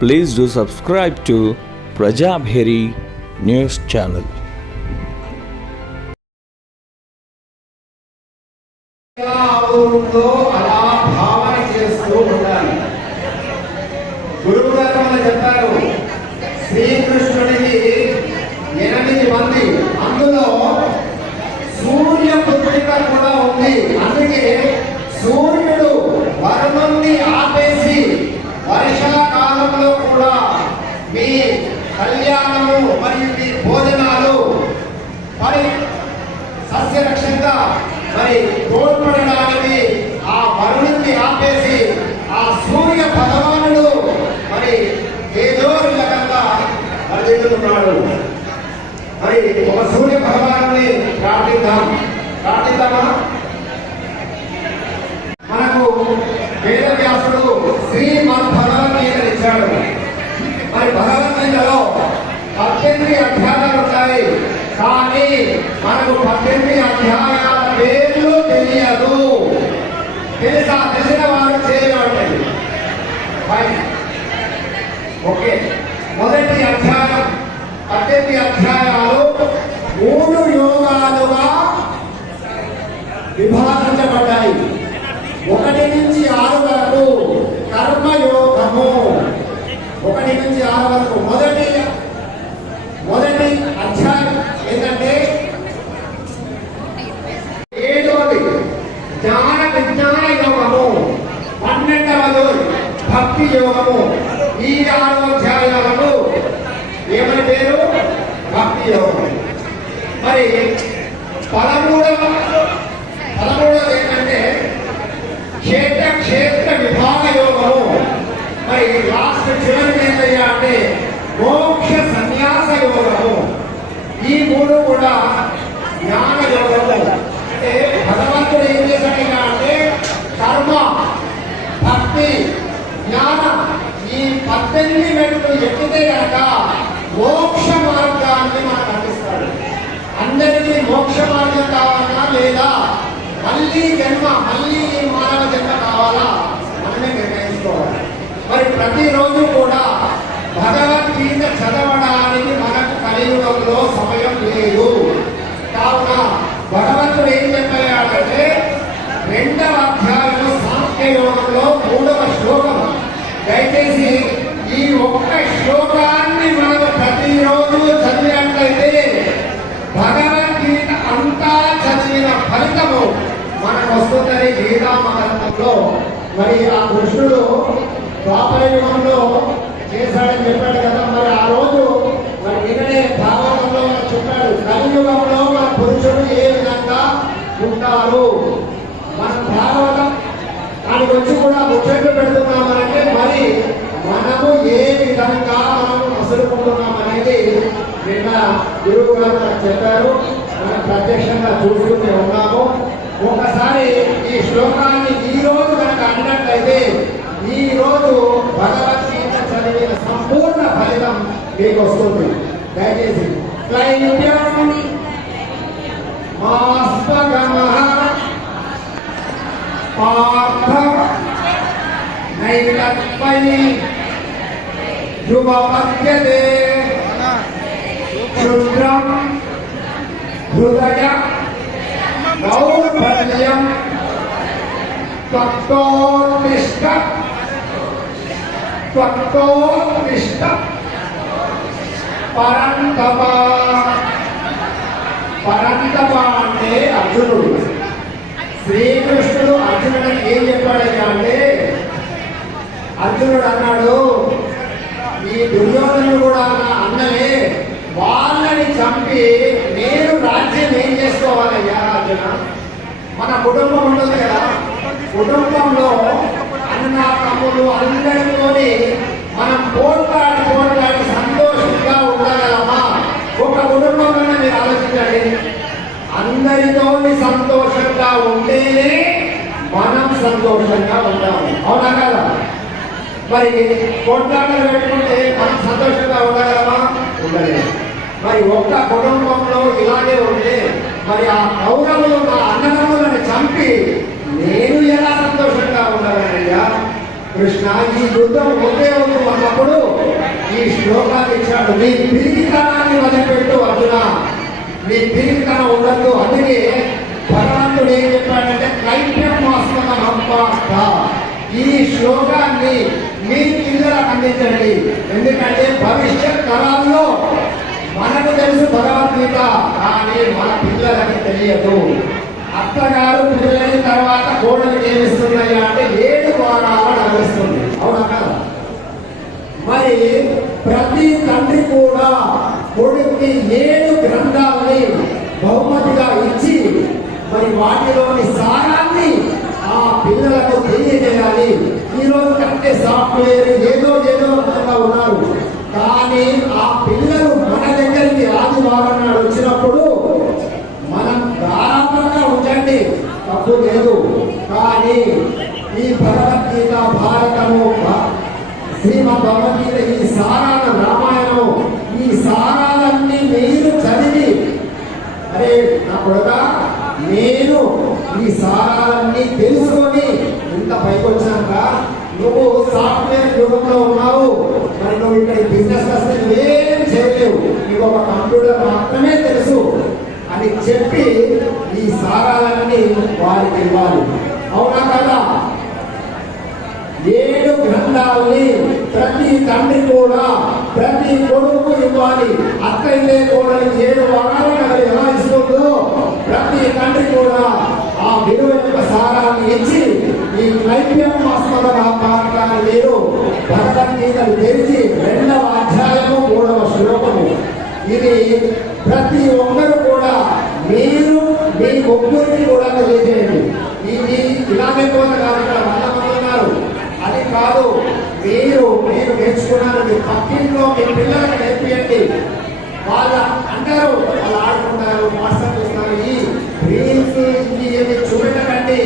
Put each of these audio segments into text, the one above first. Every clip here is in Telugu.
Please do subscribe to Prajabheri News Channel. చెప్పారు శ్రీకృష్ణుడికి 8 మంది, అందులో సూర్య పుత్రిక కూడా ఉంది. అందుకే సూర్యుడు వరుణుణ్ణి ఆపేసి వర్షాకాలంలో కూడా మీ కళ్యాణము మరియు మీ భోజనాలు మరి సస్యరక్షంగా మరి తోడ్పడడానికి ఆ వరుణుణ్ణి ఆపేసి ఆ సూర్య భగవానుడు మరి ఏదో రకంగా వర్ధిల్లుతున్నాడు. మరి ఒక సూర్య భగవానుని ప్రార్థిద్దామా? మనకు వేదవ్యాసుడు శ్రీమద్ భగవద్గీత ఇచ్చాడు. మరి భగవద్గీతలో 18 అధ్యాయాలు ఉంటాయి, కానీ మనకు 18 అధ్యాయాల పేర్లు తెలియదు. తెలిసిన వారు చేయబడి ఓకే. మొదటి అధ్యాయం 18 అధ్యాయాలు 3 యోగాలుగా విభాగించబడ్డాయి. 1 నుంచి 6 వరకు కర్మయోగము, 1 నుంచి 6 వరకు. మొదటి అధ్యాయం ఏంటంటే 7వది జ్ఞాన విజ్ఞాన యోగము, 12వది భక్తి యోగము. ఈ 6 అధ్యాయాలకు ఏమని పేరు? భక్తి యోగం. మరి 13వది ఏంటంటే క్షేత్ర విభాగ యోగము. మరి లాస్ట్ చివరి ఏంటయ్యా అంటే మోక్ష సన్యాస యోగము. ఈ 3 కూడా జ్ఞాన యోగము. అంటే భగవంతుడు ఏం చేశాడు అంటే కర్మ, భక్తి, జ్ఞాన ఈ 18 మెట్లు ఎక్కితే కనుక మోక్ష మార్గాన్ని మనకు అందిస్తాడు. అందరికీ మోక్ష మార్గం కావాలా లేదా మళ్ళీ మానవ జన్మ కావాలా మనమే నిర్ణయించుకోవాలి. మరి ప్రతిరోజు కూడా భగవద్గీత చదవడానికి మనకు కలియుగంలో సమయం లేదు. కావున భగవంతుడు ఏం చెప్పాడంటే 2వ అధ్యాయం సాంఖ్యయోగంలో 3వ శ్లోకం. దయచేసి ఈ ఒక్క శ్లోకాన్ని మనం ప్రతిరోజు చదివినట్లయితే భగవద్గీత అంతా చదివిన ఫలితము మనకు వస్తుందని గీతా మహాత్మ్యంలో మరి ఆ కృష్ణుడు ద్వాపర యుగంలో చేశాడని చెప్పాడు కదా. మరి ఆ రోజు మరి నిన్ననే భాగవతంలో చెప్పాడు కలియుగంలో మన పురుషుడు ఏ విధంగా ఉంటారు. మన భాగవతం దానికి వచ్చి కూడా ముచ్చట్లు పెడుతున్నామనంటే మరి మనము ఏ విధంగా మనము మసులుకుంటున్నామనేది నిన్న గురువు గారు మనకు చెప్పారు. మనం ప్రత్యక్షంగా చూస్తూనే ఉన్నాము. ఒకసారి ఈ శ్లోకాన్ని ఈ రోజు కనుక అన్నట్లయితే ఈ రోజు భగవద్గీత చదివిన సంపూర్ణ ఫలితం మీకు వస్తుంది. దయచేసి క్షుద్రం హృదయ దౌర్బల్యం త్వత్తోత్తిష్ట పరంతప అంటే అర్జునుడు. శ్రీకృష్ణుడు అర్జునుడికి ఏం చెప్పాడయ్యా అంటే అర్జునుడు అన్నాడు ఈ దుర్యోధనుడు కూడా అన్నలే వాళ్ళని చంపి నేను రాజ్యం ఏం చేసుకోవాలయ్యా అర్జున? మన కుటుంబం ఉంటుంది కదా, కుటుంబంలో అన్న తమ్ముడు అందరితోని మనం పోట్లాడి సంతోషంగా ఉండగలమా? ఒక కుటుంబంలోనే మీరు ఆలోచించండి. అందరితోని సంతోషంగా ఉంటేనే మనం సంతోషంగా ఉంటాము, అవునా కదా? మరి పోట్లాటలు పెట్టుకుంటే మనం సంతోషంగా ఉండగలమా? ఉండలేదు. మరి ఒక్క కుటుంబంలో ఇలాగే ఉంటే మరి ఆ కౌరవులు నా అన్నదమ్ములను చంపి నేను ఎలా సంతోషంగా ఉండాలయ్యా? కృష్ణ ఈ యుద్ధం ఒకే అన్నప్పుడు ఈ శ్లోకాన్ని ఇచ్చాడు. నీ పిరికితనాన్ని వదిలిపెట్టు అర్జున, నీ పిరికితనం ఉండద్దు. అందుకే భగవంతుడు ఏం చెప్పాడంటే క్లైప్యం వాస్తవ ఈ శ్లోకాన్ని మీ పిల్లలకు అందించండి. ఎందుకంటే భవిష్యత్ తరాల్లో మనకు తెలుసు భగవద్గీత, కానీ మన పిల్లలకి తెలియదు. అత్తగారు పిల్లలైన తర్వాత కోడలు ఏమిస్తున్నాయి అంటే 7 వారాలు నడుస్తుంది. అవునా కదా? మరి ప్రతి తండ్రి కూడా కొడుక్కి 7 గ్రంథాలని బహుమతిగా ఇచ్చి మరి వాటిలోని సారాన్ని ఆ పిల్లలకు తెలియజేయాలి. ఈరోజు కంటే సాఫ్ట్వేర్ ఏదో అంతగా ఉన్నారు, కానీ ఆ పిల్లలు మన దగ్గరికి ఆదివారం నాడు వచ్చినప్పుడు మనం ధారాళంగా ఉంచండి, తప్పు లేదు. కానీ ఈ భగవద్గీత, భారతము, శ్రీమద్ భగవద్గీత, ఈ సారాల రామాయణము, ఈ సారాలన్నీ మీరు చదివి అరే నా కొడుక నేను ఈ సారాలన్నీ తెలుసుకొని ఇంత పైకి వచ్చాక నువ్వు సాఫ్ట్వేర్ యుగంలో ఉన్నావు, మరి నువ్వు ఇక్కడ బిజినెస్ వస్తే నువ్వేం చేయలేవు, నీకు ఒక కంప్యూటర్ మాత్రమే తెలుసు అని చెప్పి ఈ సారాలన్నీ వారికి ఇవ్వాలి. అవునా కదా? 7 గ్రంథాలని ప్రతి తండ్రి కూడా ప్రతి కొడుకు ఇవ్వాలి. అత్తయ్యే కోడలి 7 వారాలు ఎలా ఇస్తుందో ప్రతి తండ్రి కూడా ఆ విలువ యొక్క సారాన్ని ఇచ్చి ఈ క్లైప్యం వాస్తవ పాఠాన్ని మీరు భగవద్గీతను తెరిచి 2వ అధ్యాయము 3వ శ్లోకము ఇది ప్రతి ఒక్కరు కూడా మీరు మీ ఒక్కరికి కూడా తెలియజేయండి. ఇది ఇలాగే పోతే కాదు, ఇక్కడ 100 మంది ఉన్నారు, అది కాదు. మీరు నేర్చుకున్నారు, మీ పక్కింట్లో మీ పిల్లలకు నేర్పియండి. వాళ్ళ అంటారు, వాళ్ళు ఆడుకుంటారు, వాట్సాప్ చూస్తారు, ఈ రీల్స్ ఇవి చూపెట్టకండి.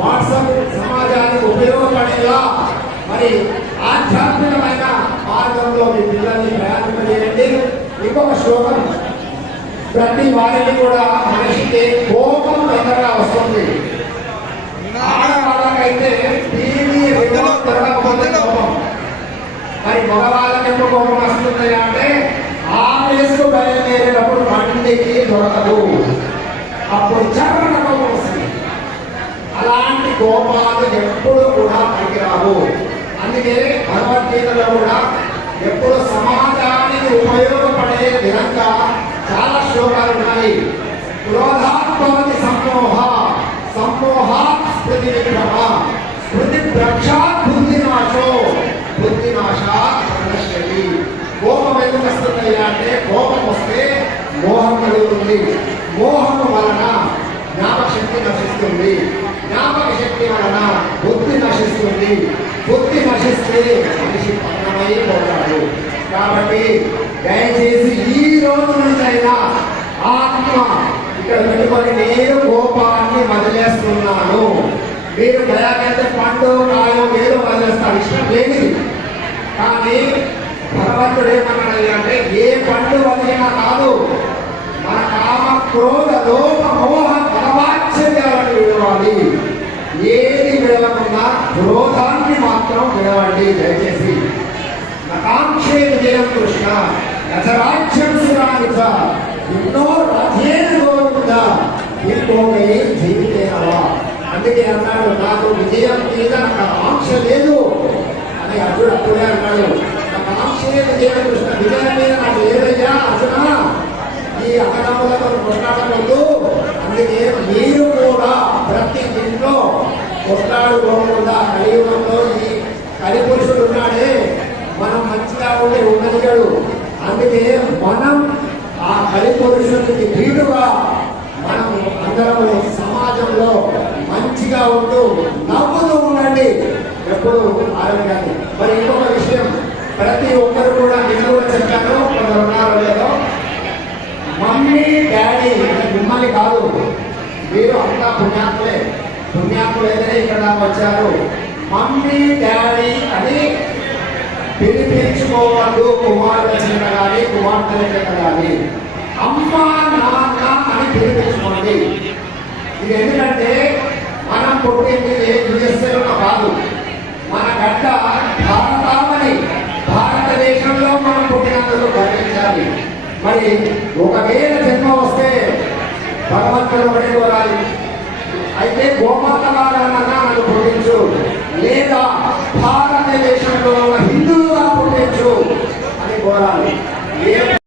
వాట్సాప్ సమాజానికి ఉపయోగపడేలా మరి ఆధ్యాత్మికమైన మార్గంలో మీ పిల్లల్ని ప్రయాణింపజేయండి. ఇంకొక శ్లోకం, ప్రతి వారిని కూడా మనిషికి కోపం తొందరగా వస్తుంది. ఆడవాళ్ళకైతే టీవీ రిమోట్ దొరకకపోతే కోపం, మరి మగవాళ్ళకి ఎందుకు కోపం వస్తుంది అంటే ఆఫీస్కు బయలుదేరేటప్పుడు బండికి దొరకదు, అప్పుడు చర్మన కోపం వస్తుంది. అలాంటి కోపాలు ఎప్పుడు కూడా పనికిరావు. అందుకే భగవద్గీతలో కూడా ఎప్పుడు సమాజానికి ఉపయోగపడే విధంగా చాలా శ్లోకాలు ఉన్నాయి. క్రోధాత్మవతి సమ్మోహాత్ స్మృతి విక్రమ, స్మృతి ప్రక్షాత్ బుద్ధినాశాత్ ప్రణశ్యతి. కోపం ఎందుకు వస్తుంది అంటే కోపం వస్తే మోహం కలుగుతుంది, మోహం వలన జ్ఞాపక శక్తి నశిస్తుంది, జ్ఞాపక శక్తి వలన బుద్ధి నశిస్తుంది, బుద్ధి నశిస్తే మనిషి పతనమైపోతాడు. కాబట్టి దయచేసి ఈ రోజు నుంచైనా ఆత్మ ఇక్కడ పెట్టుకొని నేను కోపాన్ని వదిలేస్తున్నాను. మీరు దయాకైతే పండు కాయో ఏదో వదిలేస్తారు, ఇష్టం లేనిది. కానీ భగవంతుడు ఏమన్నాడు అంటే ఏ పండు వదిలినా కాదు, మన కామ క్రోధ లోప మోహ బలవాచ్యాలను విడవాలి. ఏది విడవకుండా క్రోధాన్ని మాత్రం విడవండి దయచేసి. నకాంక్షే విజయం కృష్ణ నచరాజ్యం సురానిచ ఎన్నో రాజ్యేన గోవిందా ఇంకోటి జీవితేనవా. అందుకే అన్నాడు, నాకు విజయం మీద నాకు ఆంక్ష లేదు అని అర్జునుడు అప్పుడే అన్నాడు. నాకు ఆంక్ష లేదు విజయం కృష్ణ, విజయం మీద నాకు లేదయ్యా అర్జున, ఈ అకనములతో కొట్లాడవద్దు. అందుకే మీరు కూడా ప్రతి ఇంట్లో కొట్లాడుకోకుండా కలియుగంలో ఈ కలిపురుషుడు ఉన్నాడే, మనం మంచిగా ఉండి ఉండగలడు. అందుకే మనం ఆ కలిపురుషుడికి వీడుగా మనం అందరం సమాజంలో మంచిగా ఉంటూ నవ్వుతూ ఉండండి ఎప్పుడు ఆరోగ్యాన్ని. మరి ఇంకొక విషయం, ప్రతి ఒక్కరు కూడా నేను కూడా చెప్పాను, కొందరు ఉన్నారో లేదో, మమ్మీ డాడీ మిమ్మల్ని కాదు, మీరు అంతా పుణ్యాత్ములైతే ఇక్కడ వచ్చారు. మమ్మీ డాడీ అని పిలిపించుకోవద్దు, కుమారుల చేత కానీ కుమార్తెల చేత కానీ. అమ్మ నాన్న అని పిలిపించుకోండి. ఇది ఎందుకంటే మనం పుట్టింది యుఎస్ఏలో కాదు, మన గడ్డ భారతావని, భారతదేశంలో మరి ఒకవేళ జన్మ వస్తే భగవంతుడు ఒకటే కోరాలి, అయితే గోమాతలాగా నన్ను పుట్టించు, లేదా భారతదేశంలో ఉన్న హిందువుగా పుట్టించు అని కోరాలి.